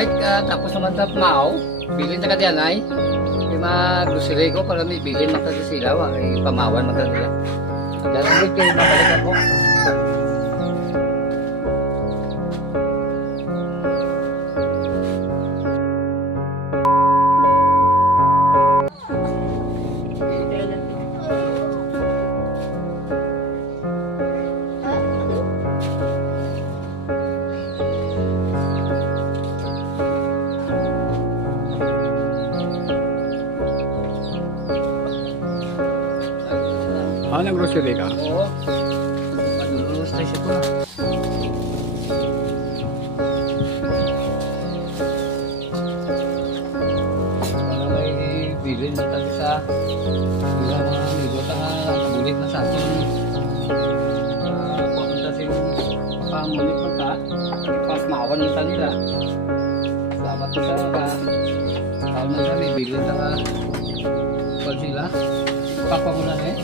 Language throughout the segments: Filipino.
Ay, tapos naman sa Mao, bilin na ka diyan ay. May mga grocery ko para may bilin maka sa sila, ay pamawan maka nila. Dalang wait kayo mabalik ako. Ah, nag-grocery ka? Oo. Panulus na siya po. May bilin na tayo sa ilang mga amigo na kabulit na sa akin. Pupunta sa pamulit mo ka. Ipasmawan mo sa nila. Salamat sa taon na sa may bilin na pag sila. Papamulan eh.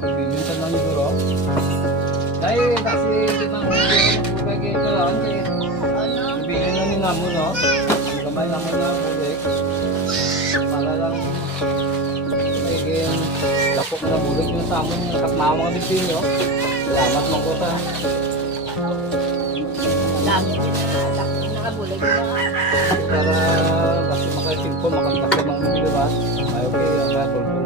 Bilin sa mga siguro. Dahil kasi di ba mga ito lang eh. Bilin na nila mo no. Ang kamay naman na bulik. Para lang may lapok na bulik yung sa amin. Kakmawa mga bibili no. Salamat mo ko sa Dami din nakabulag nila. para basta makasimpo makakasya mga nilabas. Ay okay, ang ratol po.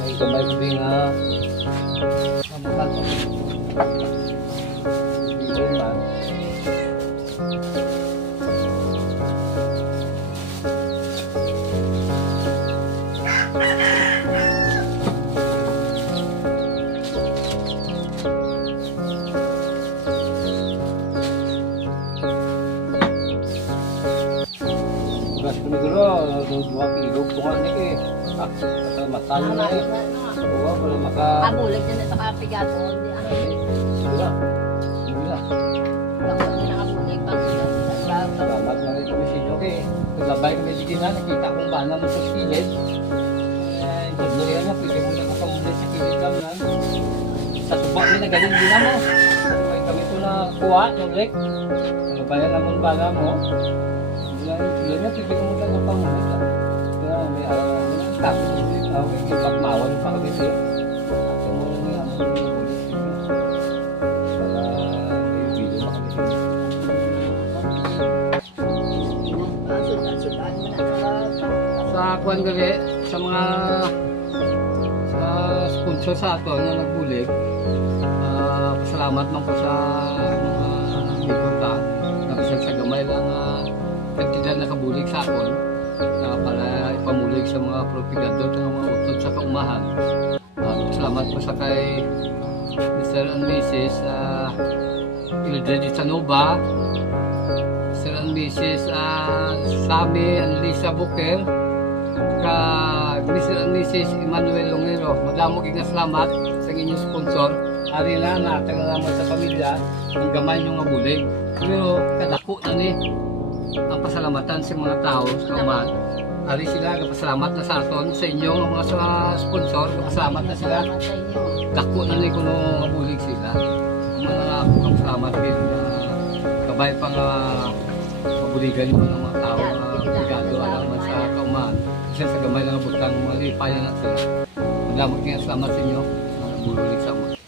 May gamay ko din nga mamakal ko. Hindi man. Gas ko niguro, dua kilo ko nga ni eh. Matalo na eh. Oo, wala maka... Kabulag na sa kapigato. Wala. Wala. Ako na nakabulag pang sila. Salamat na rin kami sa inyo kay naglabay kami dito na, nakita kong bana mo sa kilid. Ganda yan na, pwede mo na kapamulit sa kilid lang na. Sa subak din na galing din mo. Kaya kami ito na kuha, yung lek. Nagbayan naman bana mo. Kilid niya, pwede mo na kapamulit lang. Kaya may tapos din, may pagmawan pa kami siya. At yung mga nga, para may video na kami siya. Sa kuwan gali sa mga sponsor sa ato na nagbulig, pasalamat man ko sa mga nagpunta na bisan sa gamay lang kantidad na kabulig sa akon na para ipamulig sa mga propaganda at mga utod sa kaumahan. Salamat po sa kay Mr. and Mrs. Ildred Sanova, Mr. and Mrs. Sammy and Lisa Buker, ka Mr. and Mrs. Emmanuel Longero. Madamo nga salamat sa inyong sponsor. Ari na natagalaman sa pamilya ang gamay nyo nga bulig. Pero kadako na ni ang pasalamatan sa mga tao sa uman. Ari sila, kapasalamat na sa aton sa inyong mga sponsor, kapasalamat na sila. Dako na ni kuno nga bulig sila. Ang mga kapasalamat din na kabay pa nga mabuligan yung mga tao pagado alaman sa kauman. Isa sa gamay na butang mga lipayan na sila. Madamot nga salamat sa inyo, mga bulig sa uman.